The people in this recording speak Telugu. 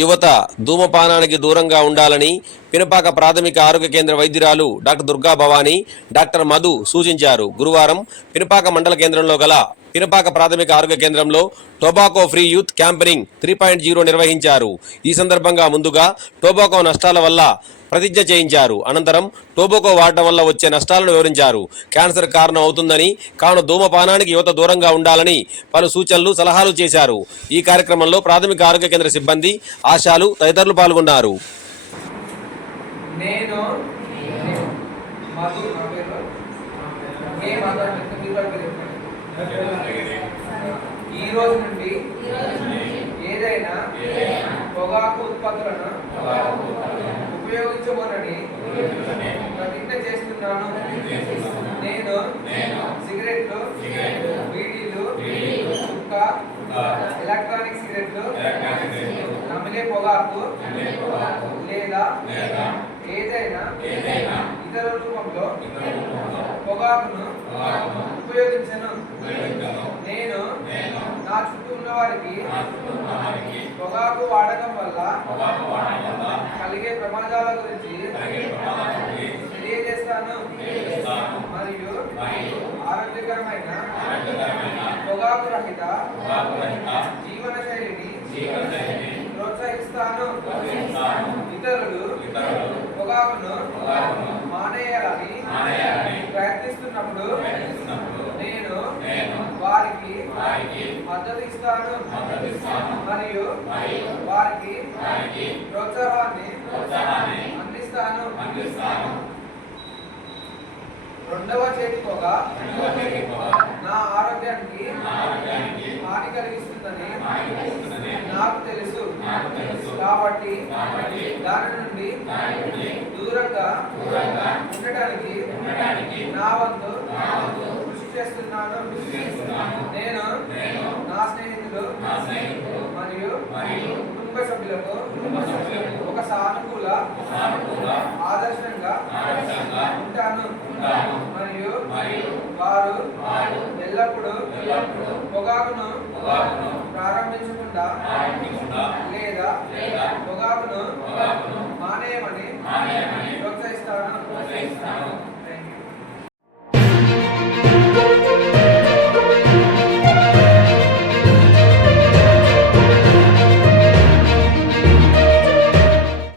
యువత ధూమపానానికి దూరంగా ఉండాలని పినపాక ప్రాథమిక ఆరోగ్య కేంద్ర వైద్యురాలు డాక్టర్ దుర్గా భవానీ, డాక్టర్ మధు సూచించారు. గురువారం పినపాక మండల కేంద్రంలో గల పినపాక ప్రాథమిక ఆరోగ్య కేంద్రంలో టొబాకో ఫ్రీ యూత్ క్యాంపెయినింగ్ 3.0 నిర్వహించారు. ఈ సందర్భంగా ముందుగా టొబాకో నష్టాల వల్ల ప్రతిజ్ఞ చేయించారు. అనంతరం టొబాకో వాడటం వల్ల వచ్చే నష్టాలను వివరించారు. క్యాన్సర్ కారణం అవుతుందని, కావున ధూమపానానికి యువత దూరంగా ఉండాలని పలు సూచనలు, సలహాలు చేశారు. ఈ కార్యక్రమంలో ప్రాథమిక ఆరోగ్య కేంద్ర సిబ్బంది, ఆశాలు తదితరులు పాల్గొన్నారు. ఈ రోజు నుండి ఏదైనా పొగాకు ఉత్పత్తులను ఉపయోగించబోనని ప్రతిజ్ఞ చేస్తున్నాను. నేను సిగరెట్లు, బీడీలు, చుక్క, ఎలక్ట్రానిక్ సిగరెట్లు, నమిలే పొగాకు లేదా ఏదైనా ఇతర రూపంలో పొగాకును ఉపయోగించను. నేను నా చుట్టూ ఉన్న వారికి పొగాకు వాడకం వల్ల కలిగే ప్రమాదాల గురించి తెలియజేస్తాను మరియు ఆరోగ్యకరమైన పొగాకు రహిత జీవన శైలిని ప్రోత్సహిస్తాను. ఇతరులు పొగాకును మానేయాలని ప్రయత్నిస్తున్నప్పుడు నేను వారికి మద్దతు ఇస్తాను మరియు వారికి ప్రోత్సాహాన్ని అందిస్తాను. రెండవ చేతి పొగ నా ఆరోగ్యానికి హాని కలిగిస్తుందని నాకు తెలుసు. కాబట్టి దాని నుండి దూరంగా ఉండటానికి నా వంతు కృషి చేస్తున్నాను. నేను నా స్నేహితులు మరియు కుటుంబ సభ్యులకు ఒక సానుకూల ఆదర్శంగా ఉంటాను మరియు వారు ఎల్లప్పుడూ పొగాకును ప్రారంభించకుండా లేదా పొగాకును